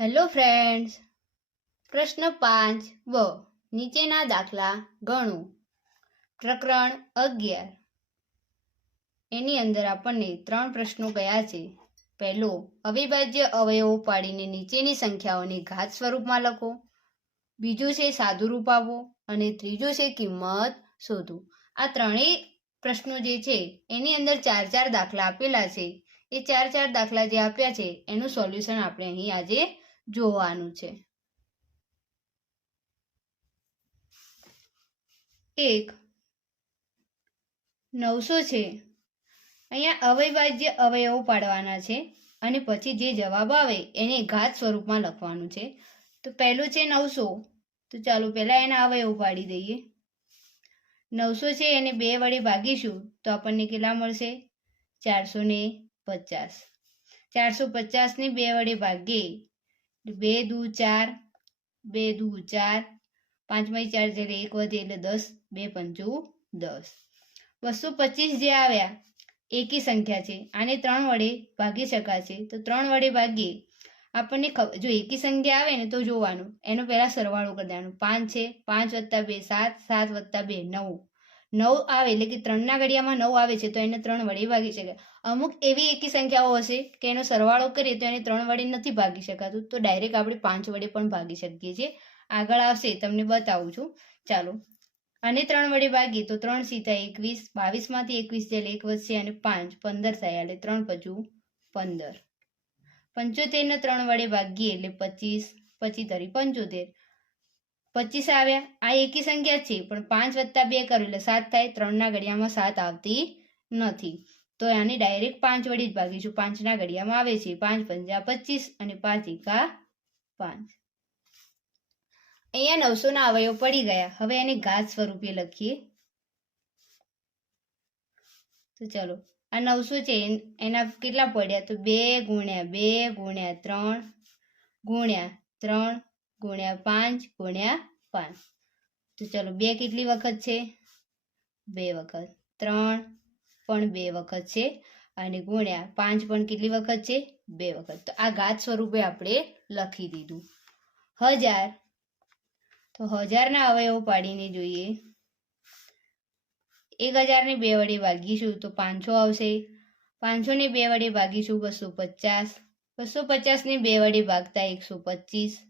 Hello friends, પ્રશ્ન 5 વ નીચેના દાખલા ગણો. પ્રકરણ 11. એની અંદર આપણને 3 પ્રશ્નો કયા છે. પહેલો, અવિભાજ્ય અવયવો પાડીને નીચેની સંખ્યાઓને ઘાત સ્વરૂપમાં લખો. બીજું છે સાદુરૂપ આપો અને ત્રીજું છે કિંમત શોધો. આ ત્રણેય પ્રશ્નો જે છે એની અંદર 4 દાખલા આપેલા છે. એ 4 દાખલા જે આપ્યા છે એનું સોલ્યુશન આપણે અહીં આજે જોવાનું છે. 1 900 છે. અહીંયા અવિભાજ્ય અવયવો પાડવાના છે અને પછી જે જવાબ આવે એને ઘાત સ્વરૂપમાં લખવાનું છે. તો પહેલું છે 900. તો ચાલો પહેલા એના અવયવો પાડી દઈએ. 900 છે એને 2 વડે ભાગીશું તો આપણને કેટલા મળશે? 450. 450 ને 2 વડે ભાગીએ 2 દુ 4, 2 દુ 4, 5 માં 4 એટલે 1 વધે એટલે 10, 2 પંચું 10. 225 જે આવ્યા એકી સંખ્યા છે, આને 3 વડે ભાગી શકાશે. તો 3 વડે ભાગીએ આપણને જો એકી સંખ્યા આવે ને તો જોવાનું, એનો પહેલા સરવાળો કરી દેવાનો. 5 છે, 5 + 2 7, 7 + 2 9. 9 આવે એટલે કે 3ના ઘડિયામાં 9 આવે છે તો એને 3 વડે ભાગી શકાય. અમુક એવી એકી સંખ્યાઓ હશે કે એનો સરવાળો કરીએ તો એને 3 વડે નથી ભાગી શકાતું, તો ડાયરેક્ટ આપણે 5 વડે પણ ભાગી શકીએ છીએ. આગળ આવશે તમને બતાવું છું. ચાલો અને 3 વડે ભાગીએ તો 3 સીધા 21, 22 માંથી 21 એટલે 1 વધશે અને 5 15 થયા એટલે 3 પચું 15. 75 ને 3 વડે ભાગીએ એટલે 25, 25 તરી 75. 25 આવ્યા. આ એકી સંખ્યા છે પણ 5 + 2 કરો એટલે 7 થાય. 3ના ઘડિયામાં 7 આવતી નથી તો આને ડાયરેક્ટ 5 વડે જ ભાગીશું. 5ના ઘડિયામાં આવે છે 5 પંજા 25 અને 5 એકા 5. અહીંયા 900 ના અવયવ પડી ગયા. હવે એને ઘાત સ્વરૂપે લખીએ. તો ચલો આ 900 છે એના કેટલા પડ્યા? તો 2 × 2 × 3 × 3 × 5 × 5. તો ચલો 2 કેટલી વખત છે? 2 વખત. 3 પણ 2 વખત છે અને ગુણ્યા 5 પણ કેટલી વખત છે? 2 વખત. તો આ ઘાત સ્વરૂપે આપણે લખી દીધું. 1000. તો 1000 ના અવયવો પાડીને જોઈએ. 1000 ને 2 વડે ભાગીશું તો 500 આવશે. 500 ને 2 વડે ભાગીશું 250. 250 ને 2 વડે ભાગતા 125.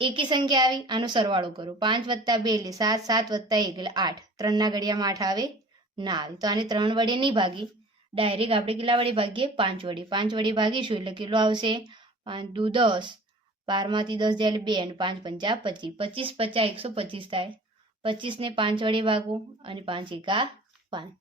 એકી સંખ્યા આવી, આનો સરવાળો કરો. 5 + 2 એટલે 7, 7 + 1 એટલે 8. 3ના ઘડિયામાં 8 આવે? ના આવે. તો આને 3 વડે નહીં ભાગી, ડાયરેક્ટ આપણે કેટલા વડે ભાગીએ? 5 વડે. 5 વડે ભાગીશું એટલે કેટલો આવશે? 5 દુ 10, 12 માંથી 10 જાય એટલે 2 અને 5 પંચા 25. 25 × 50 125 થાય. 25 ને 5 વડે ભાગો અને 5 એકા 5.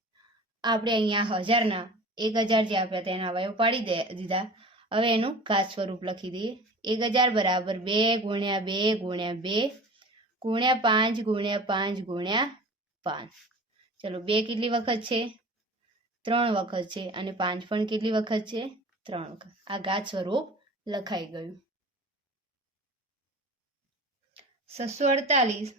આપણે અહીંયા 1000ના 1000 જે આપ્યા તેના અવયવ પાડી દીધા. હવે એનું ઘાત સ્વરૂપ લખી દઈએ. 1000 બરાબર 2 × 2 × 2 × 5 × 5 × 5. ચલો 2 કેટલી વખત છે? 3 વખત છે અને 5 પણ કેટલી વખત છે? 3 વખત. આ ઘાત સ્વરૂપ લખાઈ ગયું. 648.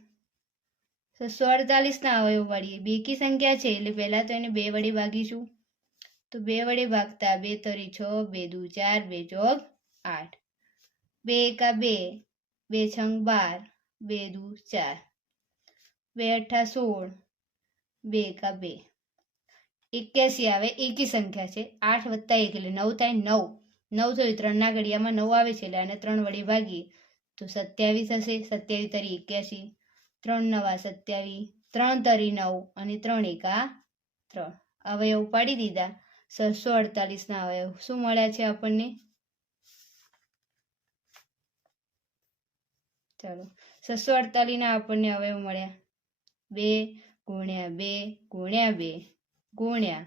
648 ના અવયવ પાડીએ. બેકી સંખ્યા છે એટલે પહેલા તો એને 2 વડે ભાગીશું. તો 2 વડે ભાગતા 2 તરી 6, 2 દુ 4, 2 ચોક 8. 2 એકા 2, 2 છંગ 12, 2 દુ 4, 2 અઠ્ઠા 16, 2 એકા 2. 81 આવે. એકી સંખ્યા છે. 8 + 1 એટલે 9 થાય. 9 થયું. 3ના ઘડિયામાં 9 આવે છે એટલે આને 3 વડે ભાગીએ તો 27 થશે. 27 તરી 81, 3 9 27, 3 તરી 9 અને 3 એકા 3. અવયવ પાડી દીધા. 648 ના અવયવ શું મળ્યા છે આપણને? ચાલો 648 ના આપણને અવયવ મળ્યા 2 × 2 × 2 ગુણ્યા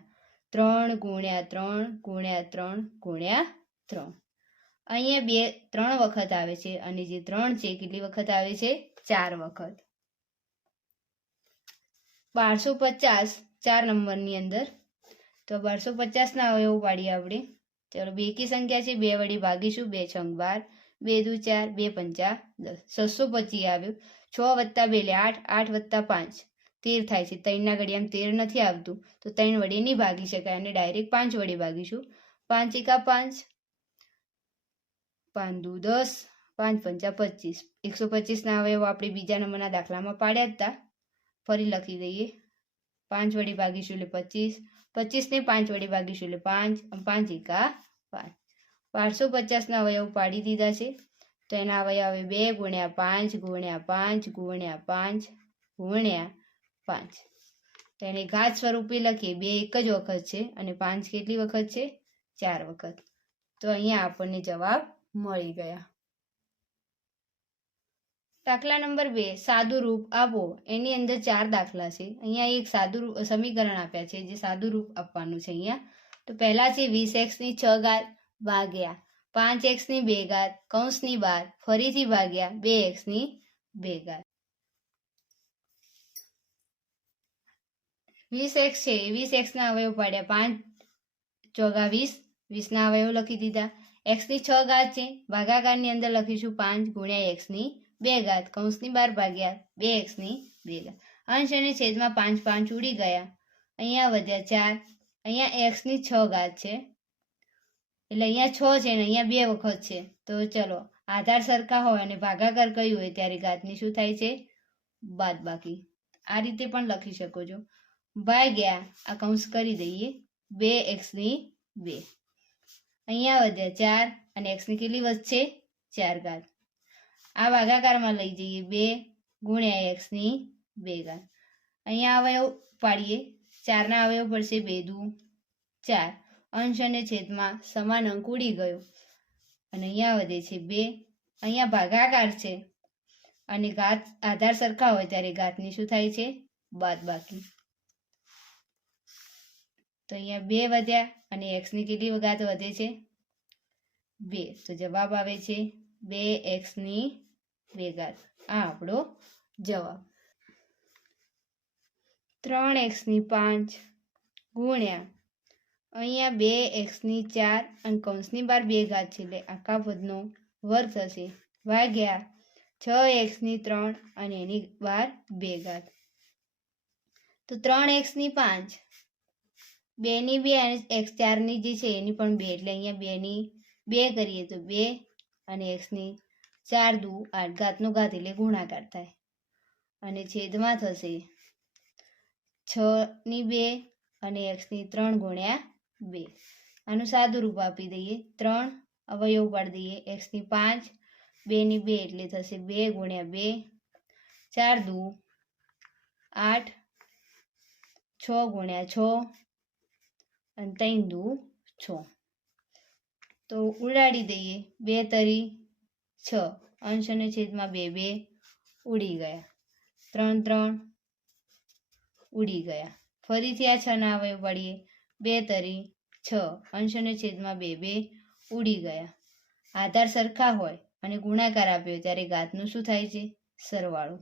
3 × 3 × 3 × 3. અહીંયા 3 વખત આવે છે અને જે 3 છે કેટલી વખત આવે છે? 4 વખત. 1250 4 નંબરની અંદર. તો 1250 ના અવયવ પાડીએ આપણે. ચલો બેકી સંખ્યા છે 2 વડે ભાગીશું. 2 છંગ 12, 2 દુ 4, 2 પંચા 10. 625 આવ્યું. 6 + 2 એટલે 8, 8 + 5 13 થાય છે. 3ના ઘડિયામાં 13 નથી આવતું તો 3 વડે નહીં ભાગી શકાય અને ડાયરેક્ટ 5 વડે ભાગીશું. 5 એકા 5. 5 દુ 10, 5 પંચા 25. 125ના અવયવો આપણે બીજા નંબરના દાખલામાં પાડ્યા જ હતા. ફરી લખી દઈએ. 5 વડે ભાગીશું એટલે 25. 25ને 5 વડે ભાગીશું એટલે 5. 5 એકા 5. 550ના અવયવ પાડી દીધા છે. તો એના અવયવ આવે 2 ગુણ્યા 5 ગુણ્યા 5 ગુણ્યા 5 ગુણ્યા 5. તો એને ઘાત સ્વરૂપે લખીએ. 2 એક જ વખત છે અને 5 કેટલી વખત છે? 4 વખત. તો અહીંયા આપણને જવાબ મળી ગયા. દાખલા નંબર 2, સાદું રૂપ આપો. એની અંદર 4 દાખલા છે. અહીંયા એક સાદું સમીકરણ આપ્યા છે જે સાદું રૂપ આપવાનું છે અહીંયા. તો પહેલા છે 20x ની 6 ઘાત ભાગ્યા 5x ની 2 ઘાત કૌંસની બહાર ફરીથી ભાગ્યા 2x ની 2 ઘાત. 20x છે એ 20xના અવયવ પાડ્યા. 5 ચોગા 20, 20ના અવયવ લખી દીધા. x ની 6 ઘાત છે, ભાગાકારની અંદર લખીશું 5 ગુણ્યા x ની 2 ઘાત કૌંસની બહાર ભાગ્યા 2x ની 2 ઘાત. અંશ અને છેદમાં 5 5 ઉડી ગયા. અહીંયા વધ્યા 4. અહીંયા x ની 6 ઘાત છે એટલે અહીંયા 6 છે ને અહીંયા 2 વખત છે. તો ચલો આધાર સરખા હોય અને ભાગાકાર કર્યું હોય ત્યારે ઘાતની શું થાય છે? બાદબાકી. આ રીતે પણ લખી શકો છો. ભાગ્યા આ કૌંસ કરી દઈએ 2x ની 2. અહીંયા વધ્યા 4 અને x ની કેટલી વધશે? 4 ઘાત. આ ભાગાકારમાં લઈ જઈએ 2 ગુણ્યા x ની 2 ઘાત. અહીંયા અવયવ પાડીએ. 4ના અવયવ પડશે 2 દુ 4. અંશ અને છેદમાં સમાન અંક ઉડી ગયો અને અહીંયા વધે છે 2. અહીંયા ભાગાકાર છે અને ઘાત આધાર સરખા હોય ત્યારે ઘાતની શું થાય છે? બાદબાકી. તો અહીંયા 2 વધ્યા અને x ની કેટલી ઘાત વધે છે? 2. તો જવાબ આવે છે 2x ની 2 ઘાત. આ આપણો જવાબ. 3x ની 5 ગુણ્યા અહીંયા 2x ની 4 અને કૌંસની બહાર 2 ઘાત છે એટલે આખા પદનો વર્ગ થશે ભાગ્યા 6x ની 3 અને એની બહાર 2 ઘાત. તો 3x ની 5, 2ની 2 અને x4ની જે છે એની પણ 2 એટલે અહીંયા 2ની 2 કરીએ તો 2 અને x ની 4 દુ 8 ઘાતનો ઘાત એટલે ગુણાકાર થાય અને છેદમાં થશે 6ની 2 અને x ની 3 ગુણ્યા 2. આનું સાદું રૂપ આપી દઈએ. 3 અવયવ પાડી દઈએ. x ની 5, 2ની 2 એટલે થશે 2 ગુણ્યા 2, 4 દુ 8, 6 ગુણ્યા 6 અને 3 દુ 6. તો ઉડાડી દઈએ. 2 તરી 6. અંશ અને છેદમાં 2 2 ઉડી ગયા. 3 3 ઉડી ગયા. ફરીથી આ 6ના અવયવ પાડીએ. 2 તરી 6. અંશ અને છેદમાં 2 2 ઉડી ગયા. આધાર સરખા હોય અને ગુણાકાર આપ્યો ત્યારે ઘાતનું શું થાય છે? સરવાળો.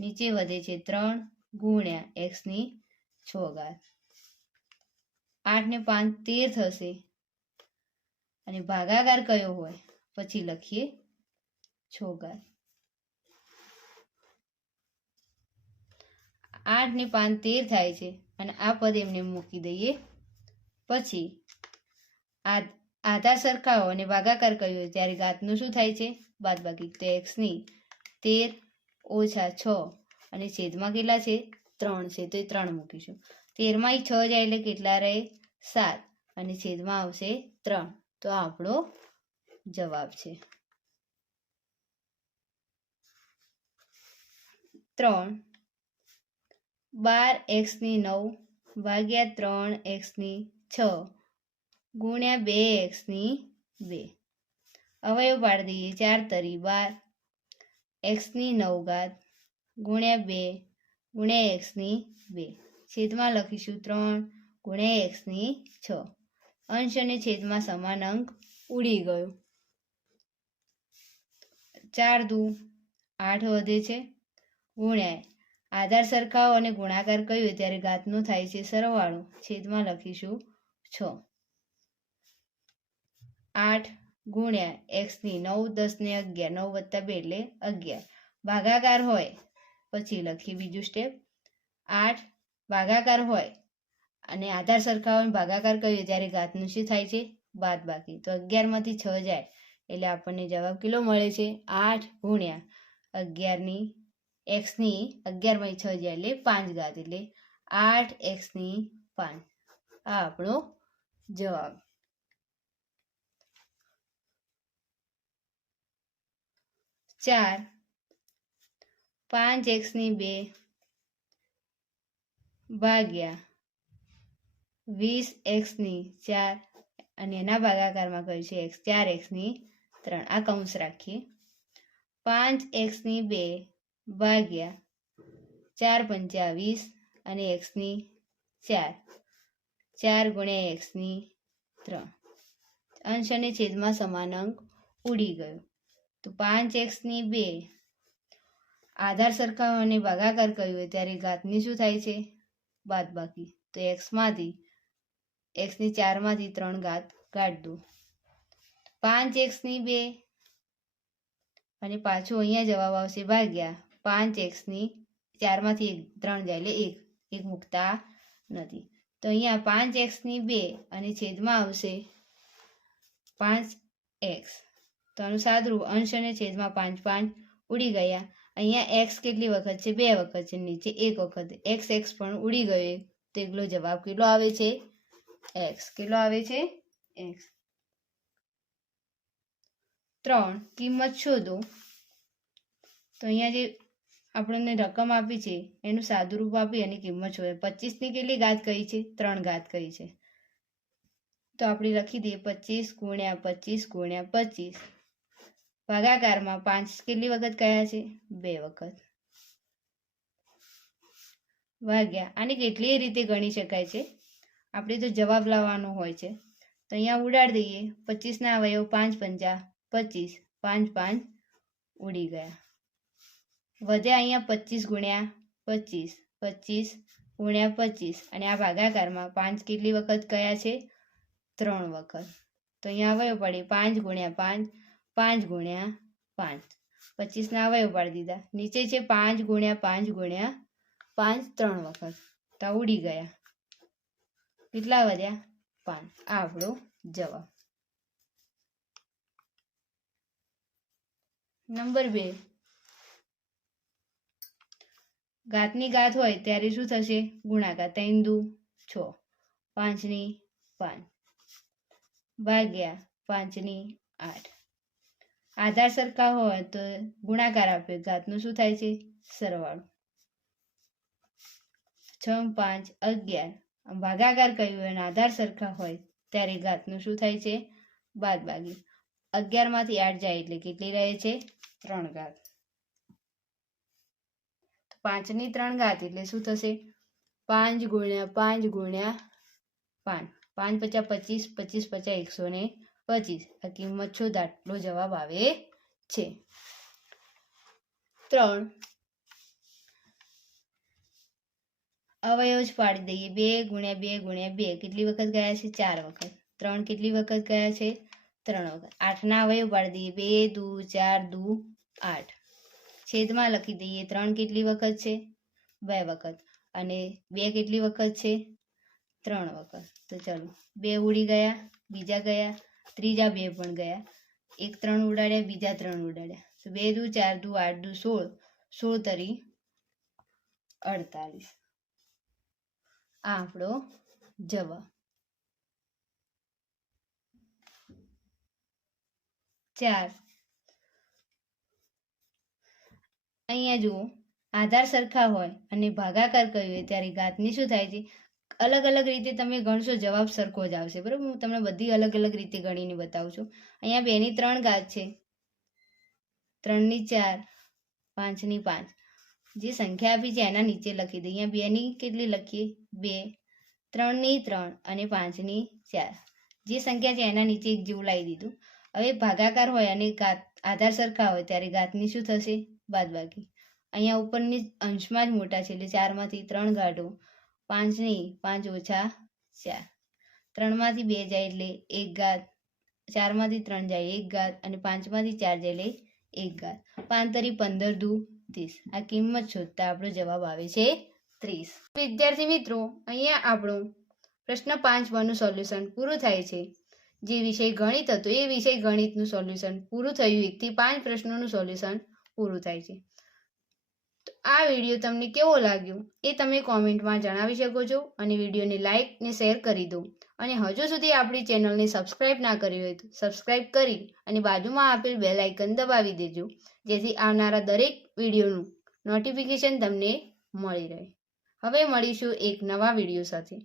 નીચે વધે છે 3 ગુણ્યા x ની 6 ઘાત. 8 ને 5 13 થશે અને ભાગાકાર કયો હોય પછી લખીએ 6 ઘાત. 8 ને 5 13 થાય છે અને આ પદ એમને મૂકી દઈએ. પછી આધાર સરખા હોય અને ભાગાકાર કર્યો હોય ત્યારે ઘાતનું શું થાય છે? બાદબાકી. તો x ની 13 ઓછા 6 અને છેદમાં કેટલા છે? 3 છે તો એ 3 મૂકીશું. 13માં 6 જાય એટલે કેટલા રહે? 7 અને છેદમાં આવશે 3. તો આ આપણો જવાબ છે. 3 12x ની 9 ભાગ્યા 3x ની 6 ગુણ્યા 2x ની 2. અવયવ પાડી દઈએ. 4 તરી 12 x ની 9 ઘાત ગુણ્યા 2 ગુણ્યા x ની 2. છેદમાં લખીશું 3 ગુણ્યા x ની 6. અંશ અને છેદમાં સમાન અંક ઉડી ગયો. 4 દુ 8 વધે છે ગુણ્યા આધાર સરખાવો અને ગુણાકાર કર્યો ત્યારે ઘાતનો થાય છે સરવાળો. છેદમાં લખીશું 6. 8 ગુણ્યા x ની 9 10 ને 11 9 વત્તા 2 એટલે 11. ભાગાકાર હોય પછી લખીએ બીજું સ્ટેપ. 8 ભાગાકાર હોય અને આધાર સરખાવો અને ભાગાકાર કર્યો ત્યારે ઘાતનું શું થાય છે? બાદબાકી. તો 11માંથી 6 જાય એટલે આપણને જવાબ કેટલો મળે છે 8 ગુણ્યા 11 x ની 11 માંથી 6 જાય એટલે 5 ઘાત એટલે 8x ની 5 આ આપણો જવાબ. 4 5x ની 2 ભાગ્યા 20x ની 4 અને એના ભાગાકારમાં કહ્યું છે 4x ની 3 આ કૌંસ રાખીએ. 5x ની 2 ભાગ્યા 4 પંચા 20 અને x ની 4 4 ગુણ્યા x ની 3 અંશ અને છેદમાં સમાન અંક ઉડી ગયો. તો 5x ની 2 આધાર સરખાવો અને ભાગાકાર કર્યો હોય ત્યારે ઘાતની શું થાય છે બાદબાકી. તો x ની 4 માંથી 3 ઘાત કાઢ દો. 5x ની 2 અને પાછું અહીંયા જવાબ આવશે ભાગ્યા 5x ની 4 માંથી 3 જાય એટલે 1 મૂકતા નથી. તો અહીંયા 5x ની 2 અને છેદમાં આવશે 5x. તો આનું સાદુરૂપ અંશ અને છેદમાં 5 5 ઉડી ગયા. અહીંયા x કેટલી વખત છે 2 વખત છે, નીચે 1 વખત x પણ ઉડી ગયો. તો એકલો જવાબ કેટલો આવે છે x. કેટલો આવે છે x. 3 કિંમત શોધો. તો અહીંયા જે આપણને રકમ આપી છે એનું સાદુરૂપ આપી અને કિંમત શોધો. 25ની કેટલી ઘાત કહી છે 3 ઘાત કહી છે. તો આપણે લખી દઈએ 25 ગુણ્યા 25 ગુણ્યા 25 ભાગાકારમાં 5 કેટલી વખત કયા છે 2 વખત ભાગ્યા. આને કેટલી રીતે ગણી શકાય છે આપણે તો જવાબ લાવવાનો હોય છે. તો અહીંયા ઉડાડી દઈએ 25ના અવયવ 5 પંચા 25 5 5 ઉડી ગયા. વધ્યા અહીંયા 25 ગુણ્યા 25 25 ગુણ્યા 25 અને આ ભાગાકારમાં 5 કેટલી વખત કયા છે 3 વખત. તો અહીંયા અવયવ પડે 5 ગુણ્યા 5 5 ગુણ્યા 5 25ના અવયવ પાડી દીધા. નીચે છે 5 ગુણ્યા 5 ગુણ્યા 5 3 વખત. તો ઉડી ગયા. કેટલા વધ્યા 5. આ આપણો જવાબ. નંબર 2 ઘાતની ઘાત હોય ત્યારે શું થશે ગુણાકાર. 3 દુ 6 5ની 5 ભાગ્યા 5ની 8. આધાર સરખા હોય તો ગુણાકાર આપે ઘાતનું શું થાય છે સરવાળો. 6 5 11 ભાગાકાર કર્યું અને આધાર સરખા હોય ત્યારે ઘાતનું શું થાય છે બાદબાકી. 11 માંથી 8 જાય એટલે કેટલી રહે છે 3 ઘાત. 5ની 3 ઘાત એટલે શું થશે 5 ગુણ્યા 5 ગુણ્યા 5 5 પચા 25 25 પચા 125. આ કિંમત શોધ આટલો જવાબ આવે છે. 3 અવયવ જ પાડી દઈએ 2 ગુણ્યા 2 ગુણ્યા 2 કેટલી વખત ગયા છે 4 વખત. 3 કેટલી વખત ગયા છે 3 વખત. 8ના અવયવ પાડી દઈએ 2 દુ 4 દુ 8. છેદમાં લખી દઈએ 3 કેટલી વખત છે 2 વખત અને 2 કેટલી વખત છે 3 વખત. તો ચાલો 2 ઉડી ગયા, બીજા ગયા, ત્રીજા 2 પણ ગયા. 1 3 ઉડાડ્યા, બીજા 3 ઉડાડ્યા. તો 2 દુ 4 દુ 8 દુ 16 16 તરી 48. આ આપણો જવાબ. 4 અહીંયા જુઓ આધાર સરખા હોય અને ભાગાકાર કર્યો હોય ત્યારે ઘાતની શું થાય છે અલગ અલગ રીતે તમે ગણશો જવાબ સરખો જ આવશે. બરાબર, હું તમને બધી અલગ અલગ રીતે ગણીને બતાવું છું. અહીંયા 2ની 3 ઘાત છે, 3ની 4, 5ની 5. જે સંખ્યા આપી છે એના નીચે લખી દઈએ. અહીંયા 2ની કેટલી લખીએ 2, 3ની 3 અને 5ની 4. જે સંખ્યા છે એના નીચે એક જેવું લાવી દીધું. હવે ભાગાકાર હોય અને આધાર સરખા હોય ત્યારે ઘાતની શું થશે બાદબાકી. અહીંયા ઉપરની અંશમાં જ મોટા છે એટલે 4 માંથી 3 કાઢો. 5ની 5 ઓછા 4, 3 માંથી 2 જાય એટલે 1 ઘાત, 4 માંથી 3 જાય 1 ઘાત અને 5 માંથી 4 જાય એટલે 1 ઘાત. 5 તરી 15 દુ 30. આ કિંમત શોધતા આપણો જવાબ આવે છે 30. વિદ્યાર્થી મિત્રો, અહીંયા આપણું પ્રશ્ન 5 નું સોલ્યુશન પૂરું થાય છે. જે વિષય ગણિત હતો એ વિષય ગણિતનું સોલ્યુશન પૂરું થયું. 1 થી 5 પ્રશ્નોનું સોલ્યુશન પૂરું થાય છે. તો આ વિડીયો તમને કેવો લાગ્યો એ તમે કોમેન્ટમાં જણાવી શકો છો અને વિડીયોને લાઇક ને શેર કરી દો. અને હજુ સુધી આપણી ચેનલને સબસ્ક્રાઇબ ના કરી હોય તો સબસ્ક્રાઇબ કરી અને બાજુમાં આપેલ બેલ આઇકન દબાવી દેજો, જેથી આવનારા દરેક વિડીયોનું નોટિફિકેશન તમને મળી રહે. હવે મળીશું એક નવા વિડીયો સાથે.